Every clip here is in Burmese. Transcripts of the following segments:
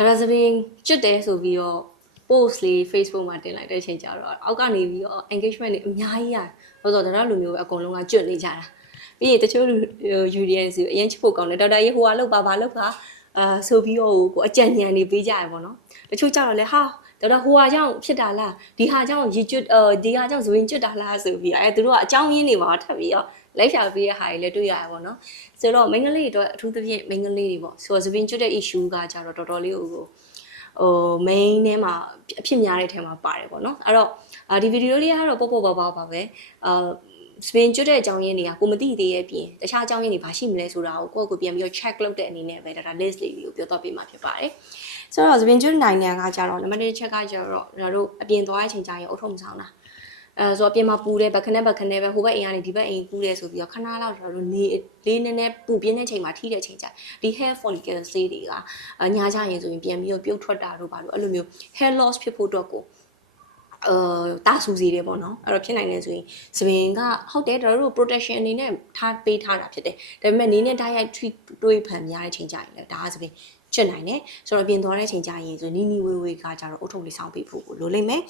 ဒါရသပင်ကျွတ်တယ်ဆိုပြီးတော့ post လေး Facebook မှာတင်လိုက်တဲ့အချိန်ကျတော့အောက်ကနေပြီးတော့ engagement တွေအများကြီးရတယ်။ဆိုတော့ဒါရလူမျိုးပဲအကုန်လုံးကကျွတ်နေကြတာ။ပြီးရင်တချို့လူ UDN စီအရင်ချစ်ဖို့ကောင်းတယ်ဒေါက်တာရေးဟိုကလောက်ပါပါလောက်ပါအာဆိုပြီးတော့ကိုအကြံဉာဏ်တွေပေးကြရပေါ့နော်။တချို့ကျတော့လေဟာဒေါက်တာဟိုဟာကြောင့်ဖြစ်တာလားဒီဟာကြောင့်ရေကျွတ်အဲဒီဟာကြောင့်ဇဝင်ကျွတ်တာလားဆိုပြီးအဲသူတို့ကအကြောင်းရင်းတွေပါထပ်ပြီးတော့ လိုက်ရှာပေးရဟာတွေလည်းတွေ့ရရပါတော့။ဆိုတော့မိန်းကလေးတွေတော့အထူးသဖြင့်မိန်းကလေးတွေပေါ့ဆိုတော့ဇဝင်ကျွတ်တဲ့ issue ကကြတော့တော်တော်လေးဟိုဟို main ထဲမှာအဖြစ်များတဲ့ထဲမှာပါတယ်ပေါ့နော်အဲ့တော့အာဒီဗီဒီယိုလေးကတော့ပေါ့ပေါ့ပါပါပါပဲအာစပင်ကျွတ်တဲ့အကြောင်းရင်းတွေကကိုမသိသေးရဲ့ပြင်တခြားအကြောင်းရင်းတွေဘာရှိမလဲဆိုတာကိုကိုယ့်ကိုပြန်ပြီးတော့ check လုပ်တဲ့အနေနဲ့ပဲဒါ list လေးတွေကိုပြောတော့ပေးမှာဖြစ်ပါတယ်ဆိုတော့စပင်ကျွတ်နိုင်နေကကြတော့နံပါတ်1ချက်ကကြတော့ကျွန်တော်တို့အပြင်သွားတဲ့အချိန်ကျရင်အုတ်ထုံမဆောင်တာ အဲဆိုတော့အပြင်မှာပူတယ်ဘက်ခနဲ့ဘက်ခနဲ့ပဲဟိုဘက်အိမ်ကနေဒီဘက်အိမ်ပူတယ်ဆိုပြီးတော့ခဏလောက်ကျွန်တော်တို့နေလေးနည်းနည်းပူပြင်းတဲ့ချိန်မှာထိတဲ့ချိန်ကျဒီ hair follicle ဆေးတွေကညာကြရင်ဆိုရင်ပြန်ပြီးတော့ပြုတ်ထွက်တာတို့ပါလို့အဲ့လိုမျိုး hair loss ဖြစ်ဖို့အတွက်ကိုအာတာဆူစီတယ်ပေါ့နော်အဲ့တော့ဖြစ်နိုင်တယ်ဆိုရင်သပင်ကဟုတ်တယ်တို့တို့ protection အနေနဲ့ထားပေးထားတာဖြစ်တယ်ဒါပေမဲ့နေနဲ့ diet treat တွေးဖန်များတဲ့ချိန်ကြရင်လည်းဒါကသပင် ချွတ်နိုင်တယ်ဆိုတော့ပြင်သွားတဲ့ချိန်ကြရင်ဆိုနီနီဝေးဝေးကကြတော့အုတ်ထုပ်လေးစောင်းပေးဖို့ကိုလိုလိမ့်မယ်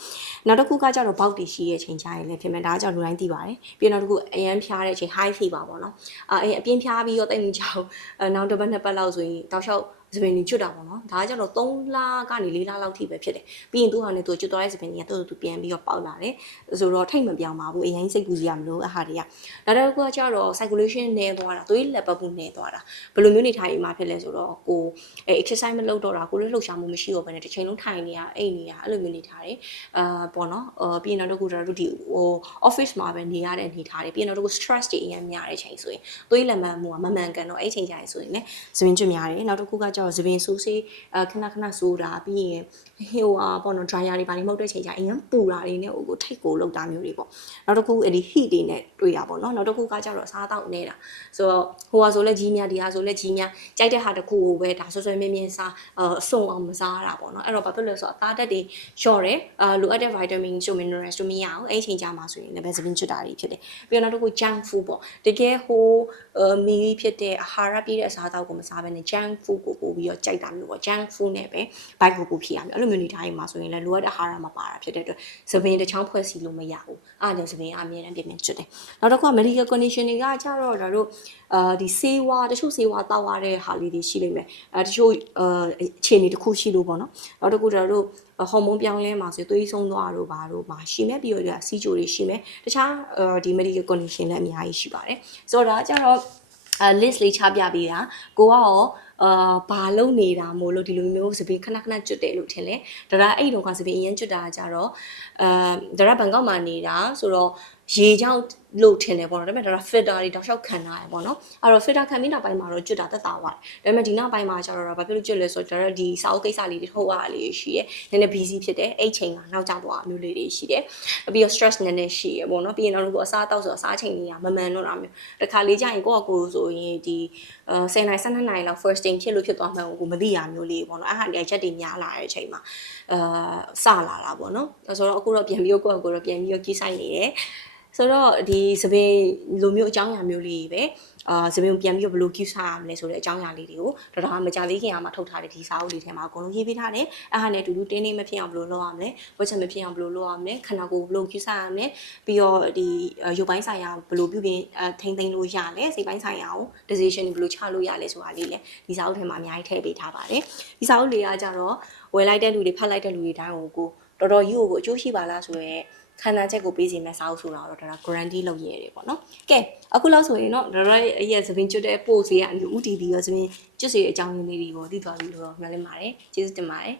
နောက်တစ်ခုကကြတော့ဘောက်တီရှိတဲ့ချိန်ကြရင်လည်းဖြစ်မယ်ဒါကကြောင့်လူတိုင်းသိပါတယ်ပြီးတော့နောက်တစ်ခုအရန်ဖျားတဲ့ချိန် high fever ပေါ့နော်အဲအပြင်းဖျားပြီးတော့တိတ်မကြောက်နောက်တစ်ပတ်နှစ်ပတ်လောက်ဆိုရင်တောက်လျှောက် စပင်ကြီးကျွတ်တာပေါ့နော်ဒါကကျတော့3လကနေ4လလောက်ထိပဲဖြစ်တယ်ပြီးရင်သူ့ဟာနဲ့သူကျွတ်သွားတဲ့စပင်ကြီးကသူ့သူပြန်ပြီးတော့ပေါက်လာတယ်ဆိုတော့ထိတ်မပြောင်းပါဘူးအရင်စိတ်ကူးစရာမလိုအဟာတွေကနောက်တစ်ခုကကျတော့ circulation နေသွားတာသွေးလက်ပတ်မှုနေသွားတာဘယ်လိုမျိုးနေထိုင်မှဖြစ်လဲဆိုတော့ကိုအဲ exercise မလုပ်တော့တာကိုလည်းလှုပ်ရှားမှုမရှိတော့ဘဲနဲ့တစ်ချိန်လုံးထိုင်နေရအိတ်နေရအဲ့လိုမျိုးနေထားတယ်အာပေါ့နော်အာပြီးရင်နောက်တစ်ခုကျတော့ဒီဟို office မှာပဲနေရတဲ့အနေထားတွေပြီးရင်နောက်တစ်ခု stress တွေအရင်များတဲ့ချိန်ဆိုရင်သွေးလက်မှန်မှုကမမှန်ကန်တော့အဲ့ချိန်ကျရင်ဆိုရင်လည်းစပင်ကျွတ်များတယ်နောက်တစ်ခုကကျတော့စပင်ဆိုးစေးအခဏခဏဆိုးတာပြီးရင်ဟိုဟာပေါ့နော် dryer တွေပါနေမဟုတ်တဲ့ချိန်ကျအရင်ပူတာတွေနဲ့ဟိုကိုထိတ်ကိုလောက်တာမျိုးတွေပေါ့နောက်တစ်ခုအဲ့ဒီ heat တွေနဲ့တွေ့ရပါတော့နောက်တစ်ခုကကျတော့စားတော့နေတာဆိုတော့ဟိုဟာဆိုလဲကြီးများဒီဟာဆိုလဲကြီးများကြိုက်တဲ့ဟာတစ်ခုကိုပဲဒါဆွဆွမြင်းမြင်းစားအဆုံအောင်မစားတာပေါ့နော်အဲ့တော့ဘာဖြစ်လဲဆိုတော့အသားတက်တွေလျှော့တယ်အာလိုအပ်တဲ့ vitamin တို့ minerals တို့မရအောင်အဲ့ချိန်ကျမှဆိုရင်လည်းပဲစပင်းချွတ်တာတွေဖြစ်တယ်ပြီးတော့နောက်တစ်ခု junk food ပေါ့တကယ်ဟိုမီဖြစ်တဲ့အာဟာရပြည့်တဲ့အစားအသောက်ကိုမစားဘဲနဲ့ junk food ကိုပို့ပြီးတော့ကြိုက်တာမျိုးပေါ့ junk food နဲ့ပဲ bike ကိုပို့ဖြစ်ရမယ်အဲ့လိုမျိုးနေတိုင်းမှာဆိုရင်လည်းလိုအပ်တဲ့အာဟာရမပါတာဖြစ်တဲ့အတွက်စပင်းတစ်ချောင်းဖွဲ့စီလို့မရဘူးအားလည်းစပင်းအမြဲတမ်းပြင်ပြင်ချွတ်တယ်နောက်တစ်ခုက medical condition တွေကကြတော့ဒါတို့အာဒီဆေးဝါးတချို့ဆေးဝါးတောက်ရတဲ့ဟာလေးတွေရှိလိမ့်မယ်အဲတချို့အာအခြေအနေတစ်ခုရှိလို့ပေါ့နော်နောက်တစ်ခုဒါတို့ဟော်မုန်းပြောင်းလဲမှာဆိုသွေးဆုံးသွားတို့ဘာတို့မှာရှိမယ်ပြီးတော့စီဂျိုတွေရှိမယ်တခြားဒီ medical condition လည်းအများကြီးရှိပါတယ်ဆိုတော့ဒါကြတော့အဲ list လေးချပြပေးတာကိုကရော အာဘာလုပ်နေတာမို့လို့ဒီလိုမျိုးစပင်းခဏခဏကျွတ်တယ်လို့ထင်လဲဒါရအဲ့တော့ကစပင်းအရင်ကျွတ်တာကြတော့အာဒါရဘန်ကောက်မှာနေတာဆိုတော့ရေကြောင့် လို့ထင်တယ်ပေါ့နော်ဒါပေမဲ့ဒါ filter တွေတောက်လျှောက်ခံထားရပေါ့နော်အဲ့တော့ filter ခံပြီးနောက်ပိုင်းမှာတော့ကျွတ်တာသက်သာသွားတယ်ဒါပေမဲ့ဒီနောက်ပိုင်းမှာကျတော့ဘာဖြစ်လို့ကျွတ်လဲဆိုတော့ဒါဒီစာအုပ်ကိစ္စလေးတွေထုတ်ရတာလေးရှိတယ်နည်းနည်း busy ဖြစ်တယ်အဲ့ချိန်ကနောက်ကျသွားမျိုးလေးတွေရှိတယ်ပြီးတော့ stress နည်းနည်းရှိရပေါ့နော်ပြီးရင်တော့အစားတောက်ဆိုအစားချိန်တွေကမမှန်တော့တာမျိုးတခါလေးကျရင်ကိုယ့်အကိုဆိုရင်ဒီအဲ10နိုင်12နိုင်လောက် first thing ဖြစ်လို့ဖြစ်သွားမှန်းကိုမသိရမျိုးလေးပေါ့နော်အဲ့ဟာတွေချက်တွေများလာတဲ့အချိန်မှာအာစလာတာပေါ့နော်ဆိုတော့အခုတော့ပြန်ပြီးကိုယ့်အကိုတော့ပြန်ပြီးကြီးဆိုင်နေတယ် ဆိုတော့ဒီစပင်းလိုမျိုးအကြောင်းအရာမျိုးလေးပဲအာစပင်းပြန်ပြီးတော့ဘယ်လို queue စားရမလဲဆိုတဲ့အကြောင်းအရာလေးတွေကိုတော်တော်မကြသေးခင်ကမှထုတ်ထားတဲ့ဒီစာအုပ်လေးထဲမှာအကုန်လုံးရေးပေးထားတယ်အဲ့ဟာနဲ့အတူတူတင်းနေမဖြစ်အောင်ဘယ်လိုလုပ်ရမလဲဝက်ချက်မဖြစ်အောင်ဘယ်လိုလုပ်ရမလဲခန္ဓာကိုယ်ဘယ်လို queue စားရမလဲပြီးတော့ဒီရုပ်ပိုင်းဆိုင်ရာဘယ်လိုပြုပြင်ထိမ့်သိမ်းလို့ရလဲစိတ်ပိုင်းဆိုင်ရာကို decision ဘယ်လိုချလို့ရလဲဆိုတာလေးလည်းဒီစာအုပ်ထဲမှာအများကြီးထည့်ပေးထားပါတယ်ဒီစာအုပ်လေးကကြတော့ဝယ်လိုက်တဲ့လူတွေဖတ်လိုက်တဲ့လူတွေတိုင်းကိုကိုတော်တော်ကြီးကိုအကျိုးရှိပါလားဆိုတော့ ခံစားချက်ကိုပေးစီမဲ့စာအုပ်ဆိုတာတော့ဒါက guarantee လုပ်ရဲတယ်ပေါ့နော်ကဲအခုလောက်ဆိုရင်တော့ဒါတော့အရက်သပင်ကျွတ်တဲ့ post တွေကလူဦးတည်ပြီးတော့သပင်ကျွတ်စီအကြောင်းရင်းလေးတွေပေါ့သိသွားပြီလို့တော့မှတ်လင်းပါတယ်ကျေးဇူးတင်ပါတယ်